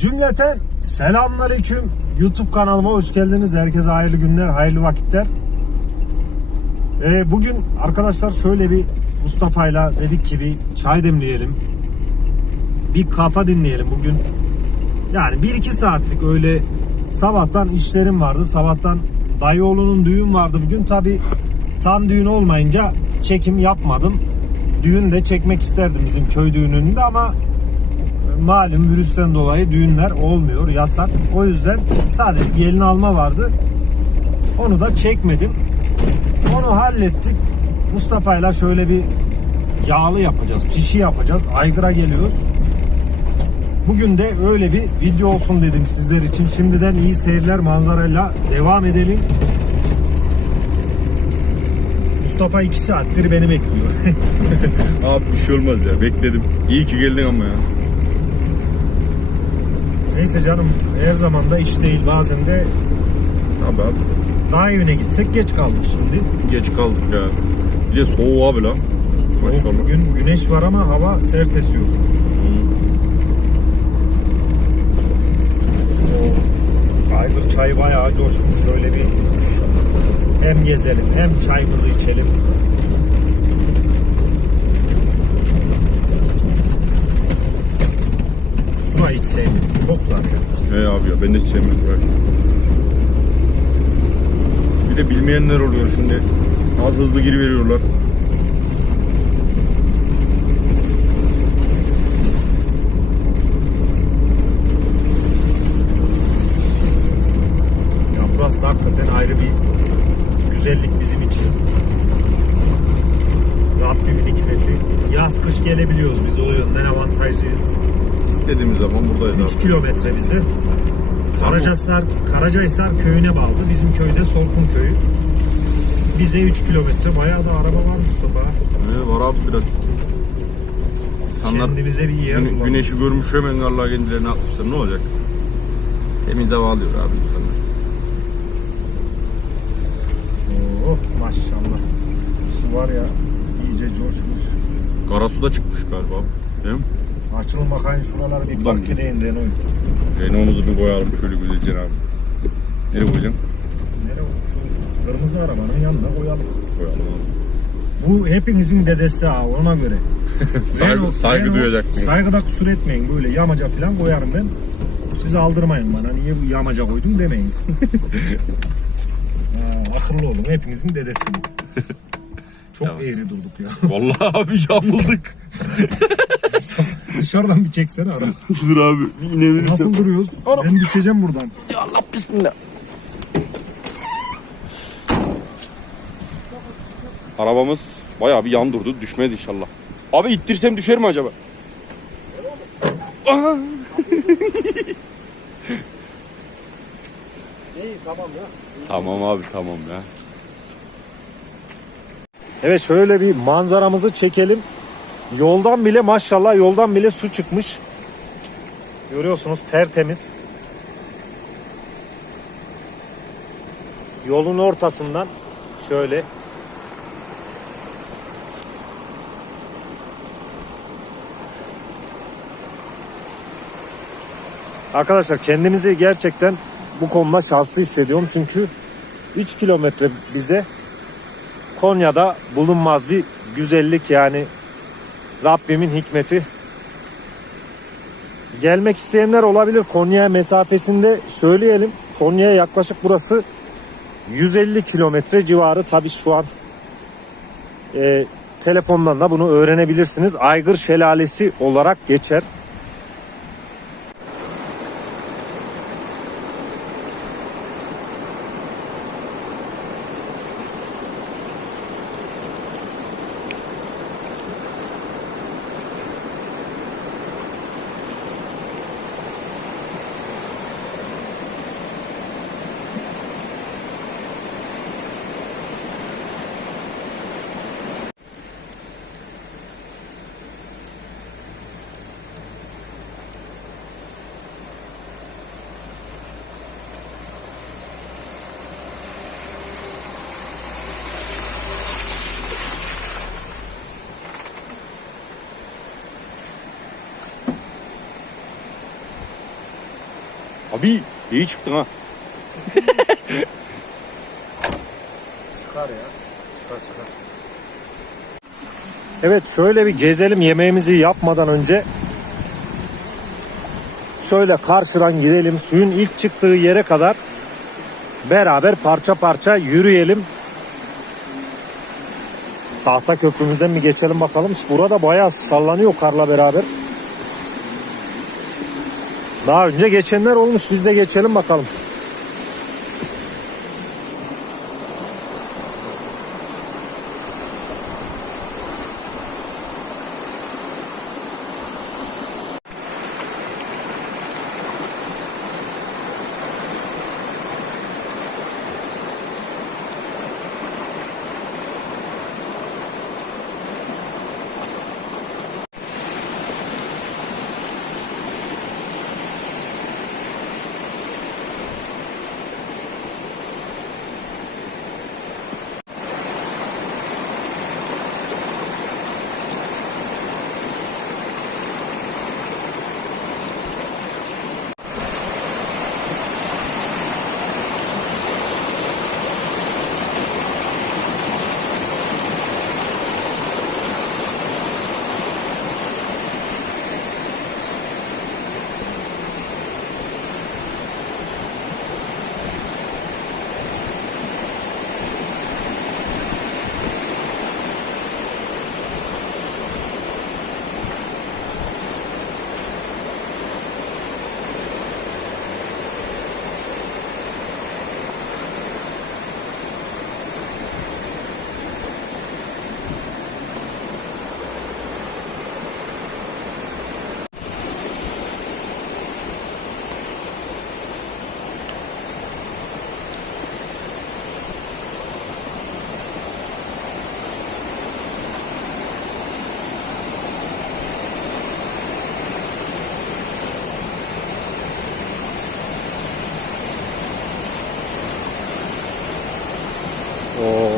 Cümleten selamünaleyküm. YouTube kanalıma hoş geldiniz. Herkese hayırlı günler, hayırlı vakitler. Ee, bugün arkadaşlar şöyle bir Mustafa'yla dedik ki bir çay demleyelim. Bir kafa dinleyelim bugün. Yani 1-2 saatlik öyle sabahtan işlerim vardı. Sabahtan dayıoğlunun düğün vardı bugün. Tabi tam düğün olmayınca çekim yapmadım. Düğün de çekmek isterdim bizim köy düğününde ama malum virüsten dolayı düğünler olmuyor yasak. O yüzden sadece gelin alma vardı. Onu da çekmedim. Onu hallettik. Mustafa'yla şöyle bir yağlı yapacağız. Pişi yapacağız. Aygıra geliyoruz. Bugün de öyle bir video olsun dedim sizler için. Şimdiden iyi seyirler manzarayla devam edelim. Mustafa 2 saattir beni bekliyor. Abi bir şey olmaz ya bekledim. İyi ki geldin ama ya. Neyse canım her zaman da iş değil bazen de Abi abi daha evine gitsek geç kaldık şimdi. geç kaldık ya. Bir de soğuk abi lan. Soğuk Maşallah. bugün güneş var ama hava sert esiyor. O Aygır çay bayağı coşmuş. Şöyle bir hem gezelim hem çayımızı içelim. Hiç sevmedim. Çok dar ya. He abi ya ben de hiç sevmiyorum. Bırak. Bir de bilmeyenler oluyor şimdi. Az hızlı giriveriyorlar. Ya burası da hakikaten ayrı bir güzellik bizim için. Rabbimin hikmeti. Yaz kış gelebiliyoruz biz o yönden avantajlıyız. İstediğimiz zaman buradayız 3 abi. kilometre bize. Karacahisar, Karacahisar köyüne bağlı. Bizim köyde Sorkun köyü. Bize 3 kilometre. Bayağı da araba var Mustafa. He, var abi biraz. İnsanlar Kendimize bir yer güne- bulalım. güneşi görmüş hemen Allah kendilerine atmışlar. Ne olacak? Temiz hava alıyor abi insanlar. Oh maşallah. Su var ya coşmuş. Karasu da çıkmış galiba. Değil mi? Açılın bakayım şuraları bir Ulan. park edeyim Renault. Renault'umuzu bir koyalım şöyle güzelce abi. Nereye koyacağım? Nereye? Şu kırmızı arabanın yanına koyalım. Koyalım abi. Bu hepinizin dedesi ha ona göre. Saygı, Renault- saygı Renault- duyacaksın. Saygıda kusur etmeyin böyle yamaca falan koyarım ben. Siz aldırmayın bana niye bu yamaca koydum demeyin. ha, akıllı olun hepinizin dedesiyim. Çok Ya. eğri durduk ya. Vallahi abi yamuldık. Dışarıdan bir çeksene ara. Dur abi bir inebilirsin. Nasıl duruyoruz? Ben düşeceğim buradan. Ya Allah bismillah. Arabamız bayağı bir yan durdu. Düşmez inşallah. Abi ittirsem düşer mi acaba? Aha! İyi tamam ya. Tamam abi tamam ya. Evet şöyle bir manzaramızı çekelim. Yoldan bile maşallah yoldan bile su çıkmış. Görüyorsunuz tertemiz. Yolun ortasından şöyle Arkadaşlar kendimizi gerçekten bu konuda şanslı hissediyorum. Çünkü 3 kilometre bize Konya'da bulunmaz bir güzellik yani Rabbimin hikmeti. Gelmek isteyenler olabilir Konya mesafesinde söyleyelim. Konya'ya yaklaşık burası 150 kilometre civarı. Tabii şu an e, telefondan da bunu öğrenebilirsiniz. Aygır Şelalesi olarak geçer. Abi iyi çıktın ha. Çıkar ya. Çıkar çıkar. Evet şöyle bir gezelim yemeğimizi yapmadan önce. Şöyle karşıdan gidelim suyun ilk çıktığı yere kadar beraber parça parça yürüyelim. Tahta köprümüzden mi geçelim bakalım. Burada bayağı sallanıyor karla beraber. Daha önce geçenler olmuş biz de geçelim bakalım.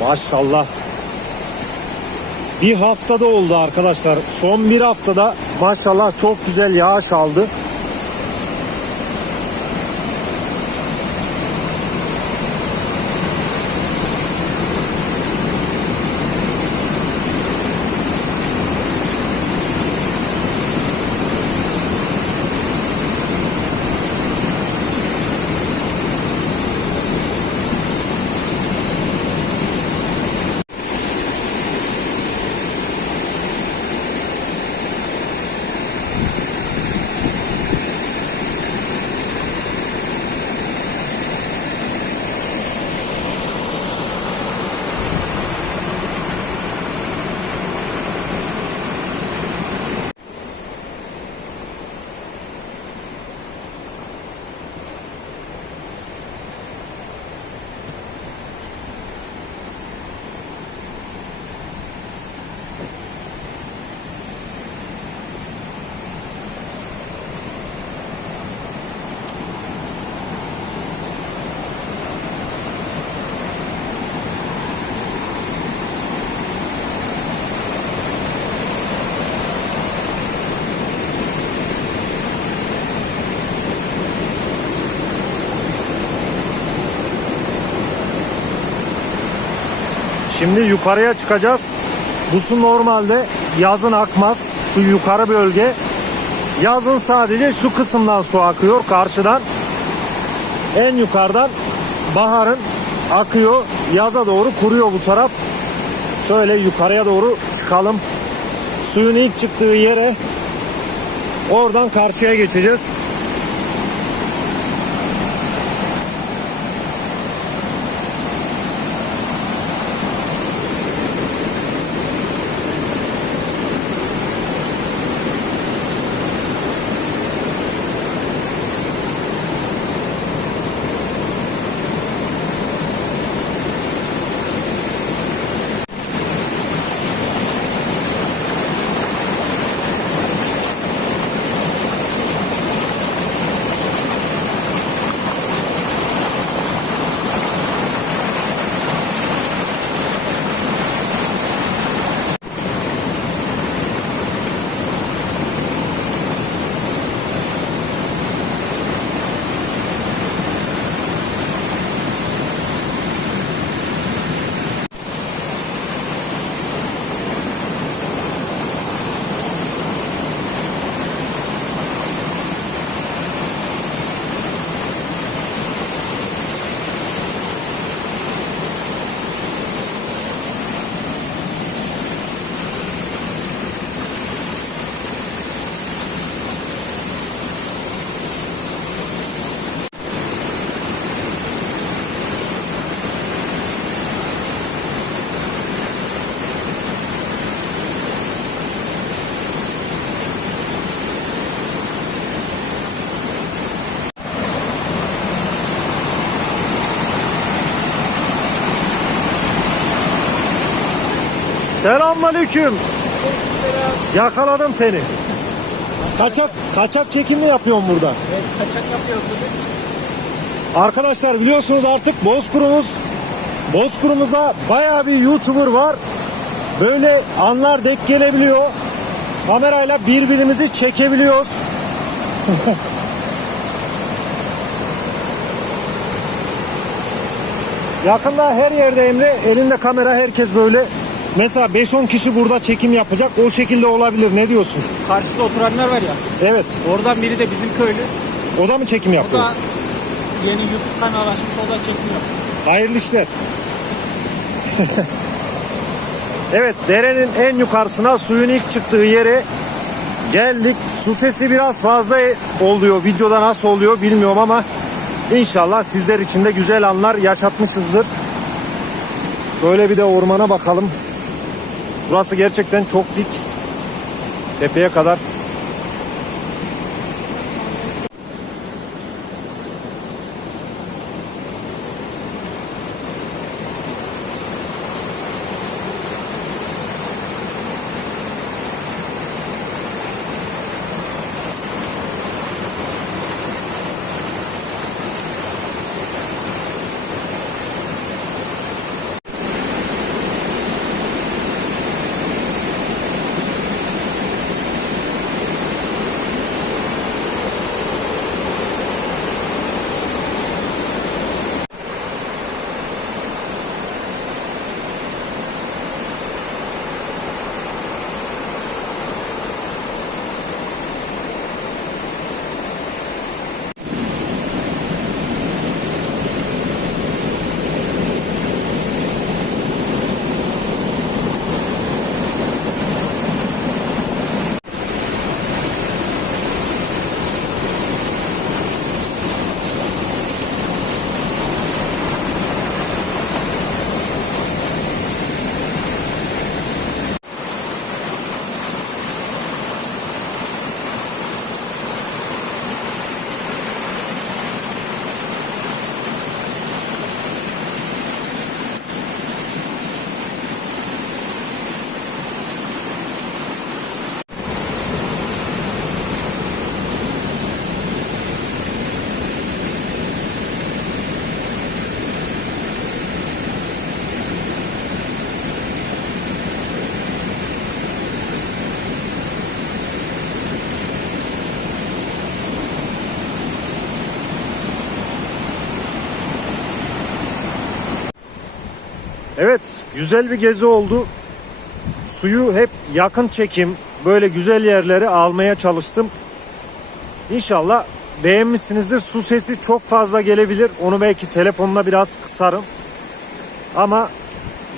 Maşallah. Bir haftada oldu arkadaşlar. Son bir haftada maşallah çok güzel yağış aldı. Şimdi yukarıya çıkacağız. Bu su normalde yazın akmaz. Şu yukarı bölge. Yazın sadece şu kısımdan su akıyor karşıdan. En yukarıdan baharın akıyor. Yaza doğru kuruyor bu taraf. Şöyle yukarıya doğru çıkalım. Suyun ilk çıktığı yere oradan karşıya geçeceğiz. Selamünaleyküm. Yakaladım seni. Kaçak kaçak çekim mi yapıyorsun burada? Evet, kaçak yapıyoruz. Arkadaşlar biliyorsunuz artık Bozkur'umuz Bozkur'umuzda bayağı bir YouTuber var. Böyle anlar denk gelebiliyor. Kamerayla birbirimizi çekebiliyoruz. Yakında her yerde Emre elinde kamera herkes böyle mesela 5-10 kişi burada çekim yapacak o şekilde olabilir ne diyorsun? Karşıda oturanlar var ya. Evet Oradan biri de bizim köylü. o da mı çekim O yapıyor? da yeni YouTube kanalı açmış. O da çekmiyor. Hayırlı işler. evet derenin en yukarısına suyun ilk çıktığı yere geldik. Su sesi biraz fazla oluyor. Videoda nasıl oluyor bilmiyorum ama inşallah sizler için de güzel anlar yaşatmışızdır. Böyle bir de ormana bakalım. Burası gerçekten çok dik. Tepeye kadar Evet, güzel bir gezi oldu. Suyu hep yakın çekim, böyle güzel yerleri almaya çalıştım. İnşallah beğenmişsinizdir. Su sesi çok fazla gelebilir. Onu belki telefonla biraz kısarım. Ama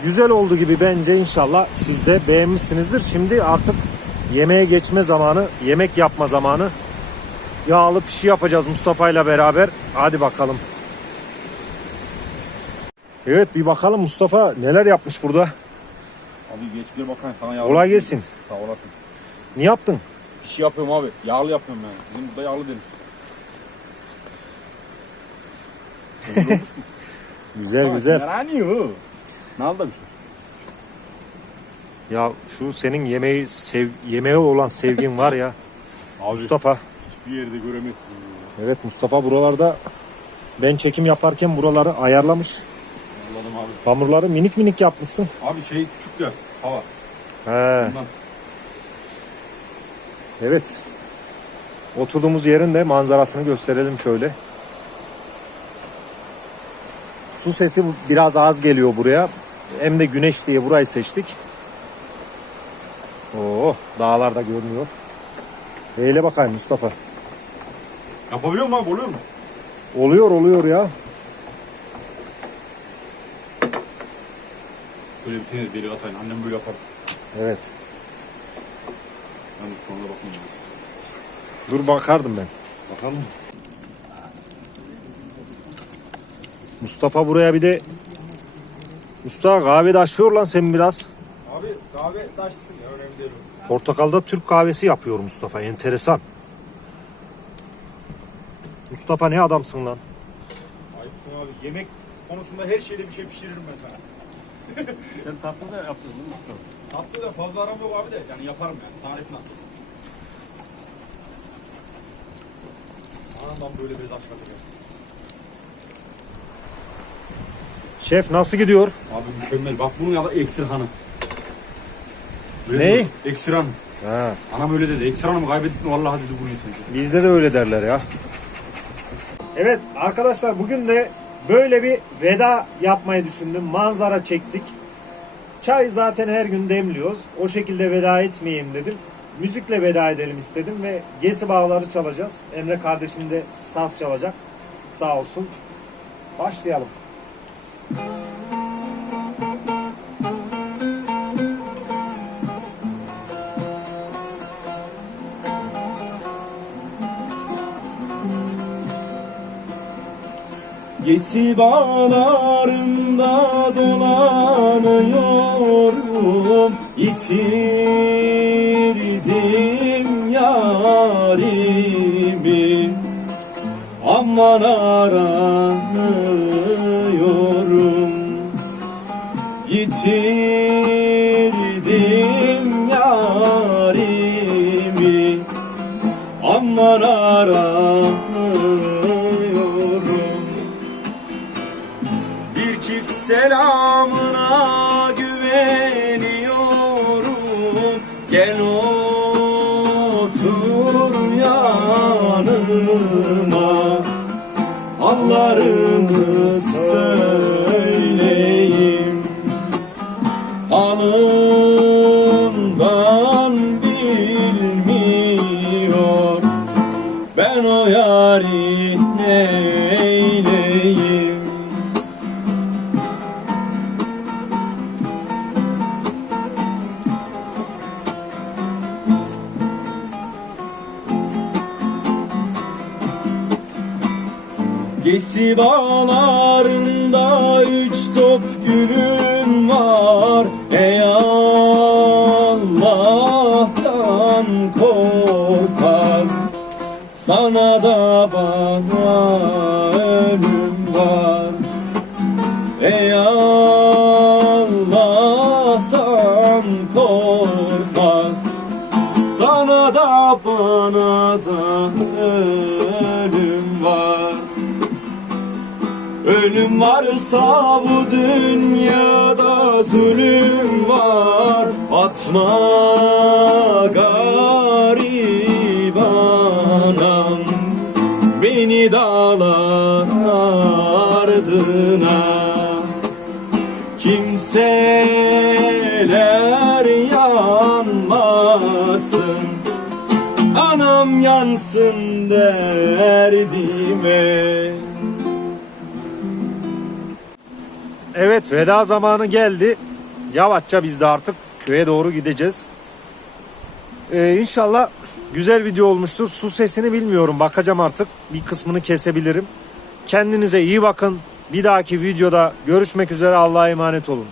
güzel oldu gibi bence inşallah siz de beğenmişsinizdir. Şimdi artık yemeğe geçme zamanı, yemek yapma zamanı. Yağlı pişi yapacağız Mustafa ile beraber. Hadi bakalım. Evet bir bakalım Mustafa neler yapmış burada. Abi geç gel bakayım sana yağlı. Kolay gelsin. Sağ olasın. Ne yaptın? Bir şey yapıyorum abi. Yağlı yapıyorum ben. Bizim burada yağlı demiş. Güzel güzel. Yaranıyor. Ne oldu bir şey? Ya şu senin yemeği sev yemeğe olan sevgin var ya. Abi Mustafa. hiçbir yerde göremezsin. Evet Mustafa buralarda ben çekim yaparken buraları ayarlamış. Hamurları minik minik yapmışsın. Abi şey küçük ya. Hava. He, Bundan. evet. Oturduğumuz yerin de manzarasını gösterelim şöyle. Su sesi biraz az geliyor buraya. Hem de güneş diye burayı seçtik. Oo, dağlar da görünüyor. Eyle bakayım Mustafa. Yapabiliyor musun abi? Oluyor mu? Oluyor oluyor ya. Böyle bir tane delik atayım. Annem böyle yapar. Evet. Ben de sonra bakayım. Dur bakardım ben. Bakalım. Mustafa buraya bir de Usta kahve de aşıyor lan sen biraz. Abi kahve taşsın ya önemli değil. Portakalda Türk kahvesi yapıyor Mustafa. Enteresan. Mustafa ne adamsın lan. Ayıpsın abi. Yemek konusunda her şeyde bir şey pişiririm ben sana. Sen tatlı da yaptın değil mi? Tatlı da fazla aram yok abi de. Yani yaparım yani. Tarifini atlasın. Anam böyle bir ya. Şef nasıl gidiyor? Abi mükemmel. Bak bunun ya da Eksir Hanım. Ney? Eksir Hanım. Ha, Anam öyle dedi. Eksir Hanım'ı kaybettik mi vallahi dedi vuruyor seni. bizde de öyle derler ya. Evet arkadaşlar bugün de böyle bir veda yapmayı düşündüm. Manzara çektik. Çay zaten her gün demliyoruz. O şekilde veda etmeyeyim dedim. Müzikle veda edelim istedim ve Gesi Bağları çalacağız. Emre kardeşim de saz çalacak. Sağ olsun. Başlayalım. Gesi bağlarında dolanıyorum. Yitirdim yarimi. Aman arıyorum Yitirdim yarimi. Aman arıyorum Sana da bana ölüm var. Ey Allah'tan korkmaz. Sana da bana da ölüm var. Ölüm varsa bu dünyada zulüm var. Atma garip Beni dağlar ardına Kimseler yanmasın Anam yansın derdime Evet veda zamanı geldi. Yavaşça biz de artık köye doğru gideceğiz. Ee, inşallah güzel video olmuştur. Su sesini bilmiyorum. Bakacağım artık. Bir kısmını kesebilirim. Kendinize iyi bakın. Bir dahaki videoda görüşmek üzere. Allah'a emanet olun.